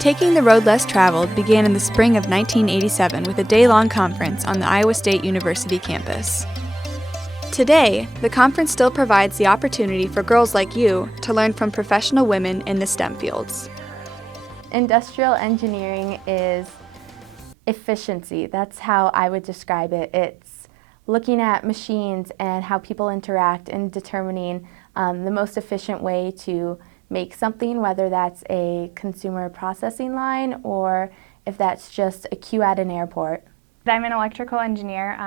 Taking the Road Less Traveled began in the spring of 1987 with a day-long conference on the Iowa State University campus. Today, the conference still provides the opportunity for girls like you to learn from professional women in the STEM fields. Industrial engineering is efficiency. That's how I would describe it. It's looking at machines and how people interact and determining the most efficient way to make something, whether that's a consumer processing line or if that's just a queue at an airport. I'm an electrical engineer.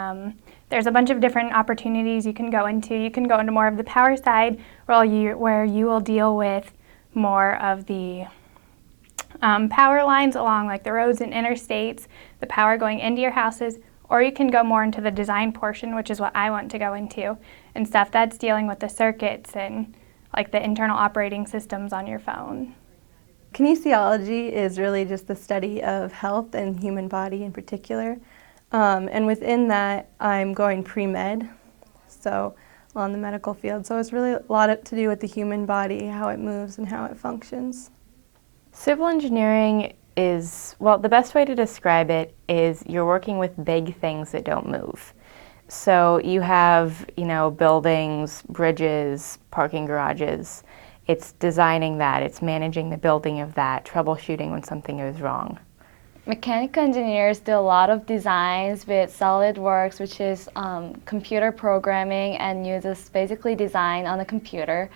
There's a bunch of different opportunities you can go into. You can go into more of the power side where you will deal with more of the power lines along like the roads and interstates, the power going into your houses, or you can go more into the design portion, which is what I want to go into, and stuff that's dealing with the circuits and like the internal operating systems on your phone. Kinesiology is really just the study of health and human body in particular. And within that, I'm going pre-med, so on the medical field. So it's really a lot to do with the human body, how it moves and how it functions. Civil engineering is, well, the best way to describe it is you're working with big things that don't move. So you have, buildings, bridges, parking garages. It's designing that, it's managing the building of that, troubleshooting when something goes wrong. Mechanical engineers do a lot of designs with SolidWorks, which is computer programming and uses basically design on a computer.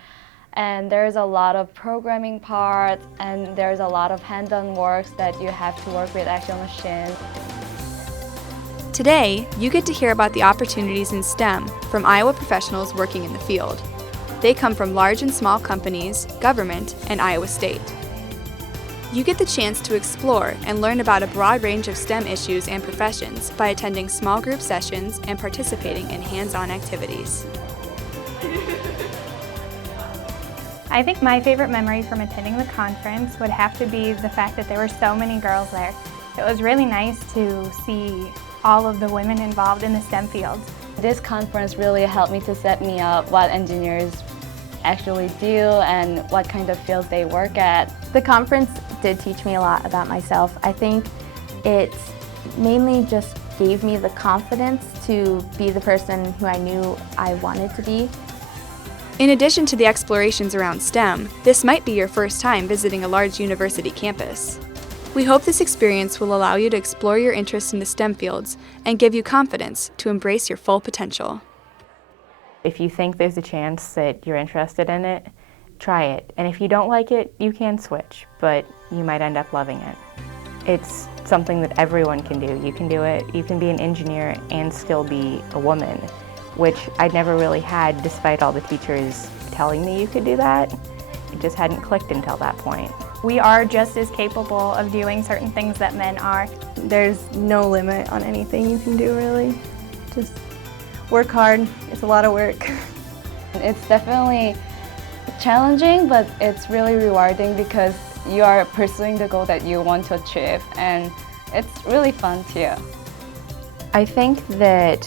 And there's a lot of programming parts and there's a lot of hands-on works that you have to work with actual machines. Today, you get to hear about the opportunities in STEM from Iowa professionals working in the field. They come from large and small companies, government, and Iowa State. You get the chance to explore and learn about a broad range of STEM issues and professions by attending small group sessions and participating in hands-on activities. I think my favorite memory from attending the conference would have to be the fact that there were so many girls there. It was really nice to see all of the women involved in the STEM fields. This conference really helped me to set me up what engineers actually do and what kind of fields they work at. The conference did teach me a lot about myself. I think it mainly just gave me the confidence to be the person who I knew I wanted to be. In addition to the explorations around STEM, this might be your first time visiting a large university campus. We hope this experience will allow you to explore your interest in the STEM fields and give you confidence to embrace your full potential. If you think there's a chance that you're interested in it, try it. And if you don't like it, you can switch, but you might end up loving it. It's something that everyone can do. You can do it. You can be an engineer and still be a woman, which I never really had despite all the teachers telling me you could do that. It just hadn't clicked until that point. We are just as capable of doing certain things that men are. There's no limit on anything you can do, really. Just work hard. It's a lot of work. It's definitely challenging, but it's really rewarding because you are pursuing the goal that you want to achieve, and it's really fun too. I think that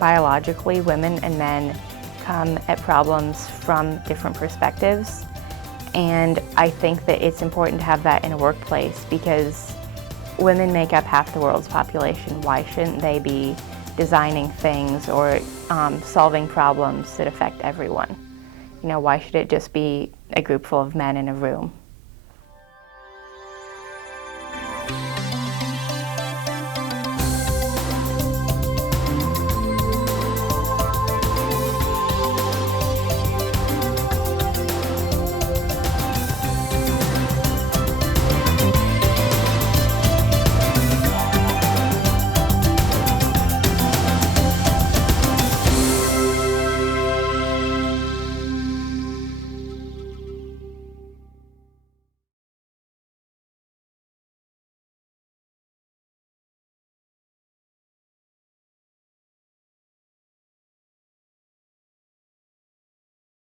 biologically, women and men come at problems from different perspectives, and I think that it's important to have that in a workplace because women make up half the world's population. Why shouldn't they be designing things or solving problems that affect everyone? Why should it just be a group full of men in a room?